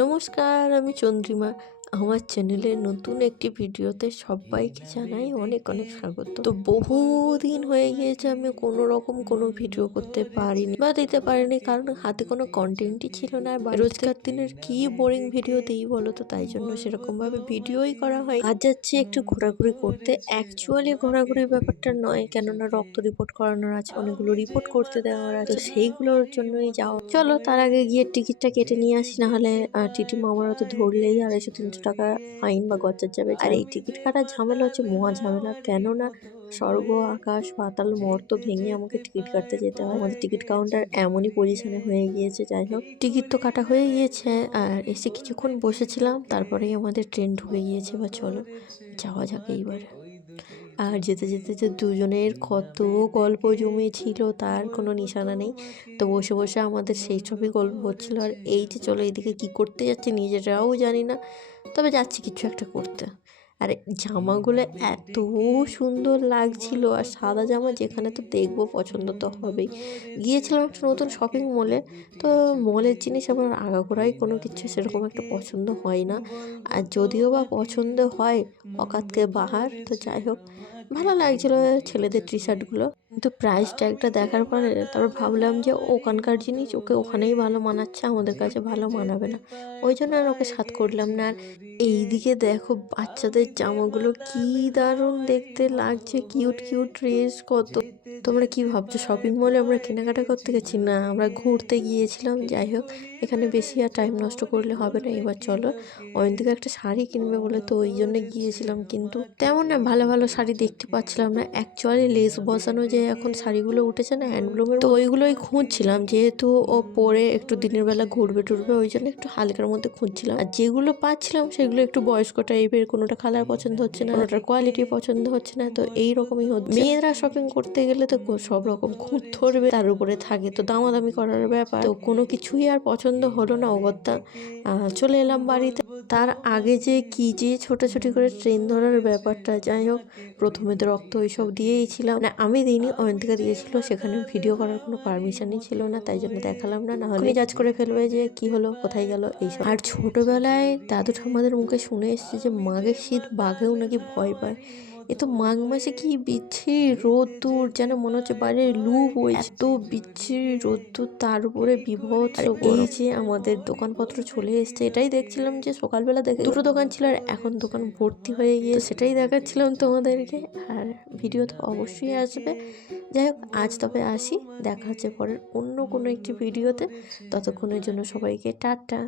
নমস্কার, আমি চন্দ্রিমা। আমার চ্যানেলে নতুন একটি ভিডিওতে সবাইকে জানাই অনেক অনেক স্বাগত। তো বহুদিন হয়ে গিয়েছে আমি কোনো রকম কোনো ভিডিও করতে পারিনি বা দিতে পারিনি, কারণ হাতে কোনো কন্টেন্টই ছিল না। আর রোজকার দিনের কি বোরিং ভিডিও দিই বলো তো, তাই জন্য সেরকম ভাবে ভিডিওই করা হয়। আজ যাচ্ছি একটু ঘোরাঘুরি করতে। অ্যাকচুয়ালি ঘোরাঘুরির ব্যাপারটা নয়, কেননা রক্ত রিপোর্ট করানোর আছে, অনেকগুলো রিপোর্ট করতে দেওয়ার আছে, সেইগুলোর জন্যই যাওয়া। চলো তার আগে গিয়ে টিকিটটা কেটে নিয়ে আসি, না হলে টিটি মামারা তো ধরলেই 250-300 টাকা ফাইন বা গচ্চার যাবে। আর এই টিকিট কাটার ঝামেলা হচ্ছে মহা ঝামেলা, কেননা স্বর্গ আকাশ পাতাল মর্ত ভেঙে আমাকে টিকিট কাটতে যেতে হয়। আমাদের টিকিট কাউন্টার এমনই পজিশনে হয়ে গিয়েছে। যাই হোক, টিকিট তো কাটা হয়ে গিয়েছে, আর এসে কিছুক্ষণ বসেছিলাম, তারপরেই আমাদের ট্রেন ঢুকে গিয়েছে। বা চলো যাওয়া যাক এইবারে। আর যেতে যেতে যে দুজনের কত গল্প জমেছিল তার কোনো নিশানা নেই। তো বসে বসে আমাদের সেই সবই গল্প হচ্ছিল। আর এই যে চলো এদিকে কি করতে যাচ্ছি নিজেরাও জানি না, তবে যাচ্ছি কিছু একটা করতে। আর জামাগুলো এত সুন্দর লাগছিল, আর সাদা জামা যেখানে তো দেখবো পছন্দ তো হবেই। গিয়েছিলাম একটা নতুন শপিং মলে। তো মলের জিনিস আমার আগাগোড়াই কোনো কিছু সেরকম একটা পছন্দ হয় না, আর যদিও বা পছন্দ হয় অকাতকে বাহার। তো যাই হোক, ভালো লাগছিল ছেলেদের টি শার্টগুলো, কিন্তু প্রাইস ট্যাগটা দেখার পরে তারপর ভাবলাম যে ওখানকার জিনিস ওকে ওখানেই ভালো মানাচ্ছে, আমাদের কাছে ভালো মানাবে না। ওই জন্য আর ওকে সাথ করলাম না। আর এইদিকে দেখো বাচ্চাদের জামাগুলো কি দারুণ দেখতে লাগছে, কিউট কিউট ড্রেস কত। তোমরা কি ভাবছো শপিং মলে আমরা কেনাকাটা করতে গেছি? না, আমরা ঘুরতে গিয়েছিলাম। যাই হোক, এখানে বেশি আর টাইম নষ্ট করলে হবে না। এবার চলো, অয়ন্তিকা একটা শাড়ি কিনবে বলে তো ওই জন্য গিয়েছিলাম, কিন্তু তেমন না ভালো ভালো শাড়ি দেখতে পাচ্ছিলাম না। অ্যাকচুয়ালি লেস বসানো যে এখন শাড়িগুলো উঠেছে না হ্যান্ডলুমের, তো ওইগুলোই খুঁজছিলাম, যেহেতু ও পরে একটু দিনের বেলা ঘুরবে টুরবে, ওই জন্য একটু হালকার মধ্যে খুঁজছিলাম। আর যেগুলো পাচ্ছিলাম সেগুলো একটু বয়স্ক টাইপের, কোনোটা কালার পছন্দ হচ্ছে না, কোনোটার কোয়ালিটি পছন্দ হচ্ছে না। তো এইরকমই হচ্ছে, মেয়েরা শপিং করতে গেলে তো সব রকম খুঁত ধরবে, তার উপরে থাকে তো দামাদামি করার ব্যাপার। তো কোনো কিছুই আর পছন্দ হলো না অগত্যা চলে এলাম বাড়িতে। তার আগে যে কি যে ছোটাছুটি করে ট্রেন ধরার ব্যাপারটা, যাই হোক, প্রথমে তো রক্ত ওইসব দিয়েই ছিলাম না, আমি দিইনি, অয়ন্তিকা দিয়েছিল। সেখানে ভিডিও করার কোনো পারমিশনই ছিল না, তাই জন্য দেখালাম না, না হলে জাজ করে ফেলবে যে কি হলো, কোথায় গেল এইসব। আর ছোটবেলায় দাদু ঠাম্মাদের মুখে শুনে এসেছে যে মাঘের শীত বাঘেও নাকি ভয় পায়। এ তো মাঘ মাসে কি বিচ্ছিরি রোদ্দুর, যেন মনে হচ্ছে বাইরে লু বইছে, এত বিচ্ছিরি রোদ্দুর, তার উপরে বিভৎস গরম। এই যে আমাদের দোকানপত্র চলে এসছে, এটাই দেখছিলাম যে সকালবেলা দেখে দুটো দোকান ছিল আর এখন দোকান ভর্তি হয়ে গিয়ে, সেটাই দেখাচ্ছিলাম তোমাদেরকে। আর ভিডিও তো অবশ্যই আসবে। যাই হোক, আজ তবে আসি, দেখা হচ্ছে পরের অন্য কোনো একটি ভিডিওতে। ততক্ষণের জন্য সবাইকে টাটা।